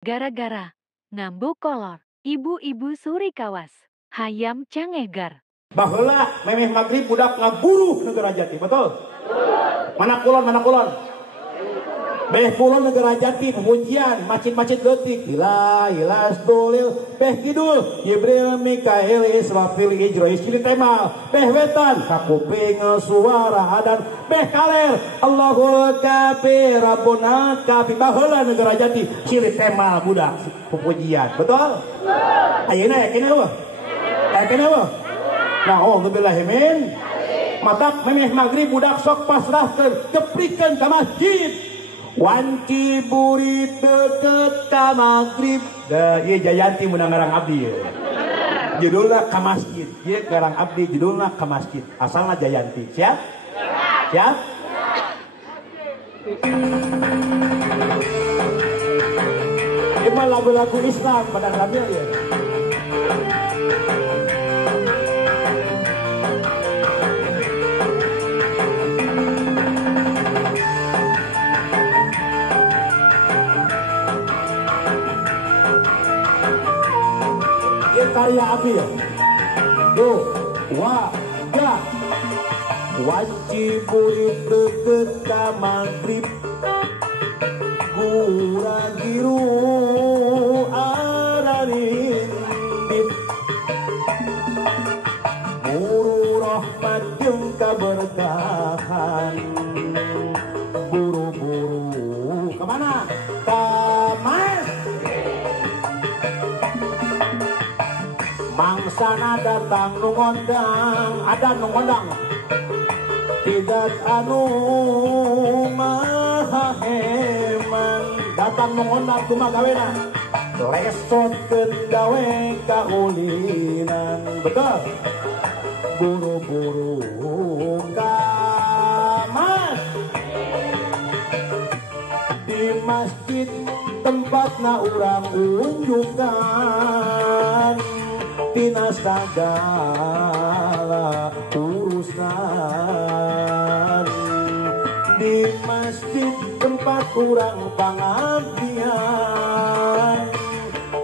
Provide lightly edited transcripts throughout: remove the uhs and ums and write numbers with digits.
Gara-gara ngambu kolor, ibu-ibu suri kawas, hayam cangegar. Baheula memeh maghrib budak ngaburu Negara Jati, betul? Mana kulon, mana kulon? Beh kulon Negara Jati, pengujian, macit-macit leutik, hilas dolil, beh kidul, Jibril, Mikail, Israfil, Ijrois, cili temal, beh wetan, kakuping, suara adan, beh kaler, Allahul Kafi, Rabbuna Kafi, baheula Negara Jati, cili temal budak, pengujian, betul? Ayeuna yakin eueuh? Yakin eueuh? Na'udzubillahi min matak memeh maghrib budak sok pasrahkeun keprikeun ka masjid wanci buri deket ka maghrib da ieu Jayanti meunang ngarang abdi ye judulna ka masjid ieu ngarang abdi judulna ka masjid asalna Jayanti siap siap ieu lagu-lagu Islam pada Ramil ya. Karya Abi ya. Tuh, wajah wajib burit deket ka maghrib gura giru ararindik muru rahmat jeung kaberkahan buru-buru kemana? Kamar mangsana datang nu ngondang ada nu ngondang tidak anu maheman datang nu ngondang kumaha gawena lesotkeun gawe kaulinan betul buru-buru kamar di masjid tempatna urang unjukan tina sagala urusan di masjid tempat urang pangabdian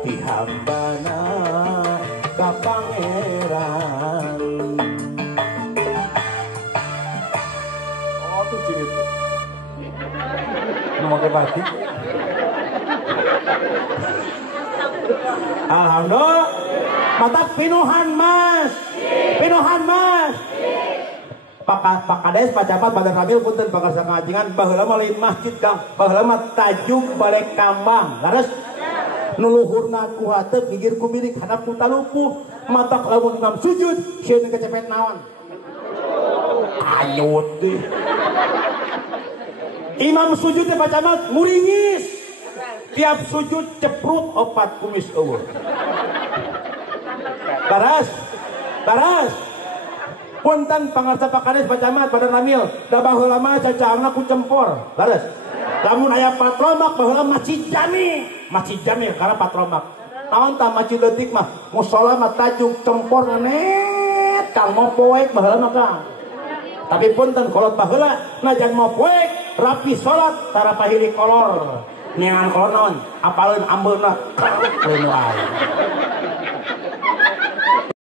di hambana ka pangeran. Oh tuh cirit nu make batik. Alhamdulillah mata pinuhan mas Pak Kades Pak Capat Badar Ramil punten pakarsa ngajingan baheula mah lain masjid Kang baheula mah tajuk balik kambang laras nu luhurna ku hateup gigir ku milik hadap ku talupuh mata lamun imam sujud sieun kecepet naon anyut deh imam sujud teh Pak Camat muringis tiap sujud ceprut 4 kumis eueuh Baras punten pangarsa Pak Kades Pak Camat Badar Ramil da baheula mah cacaangna ku cempor baras lamun aya patromak baheula masjid jami karena patromak naon tah masjid leutik mah mushola mah tajuk cempor net kang mau poek baheula mah Kang tapi punten kolot baheula najan mau poek rapi salat tara pahili kolor nyangan kolor naon apaleun ambeulna leueuh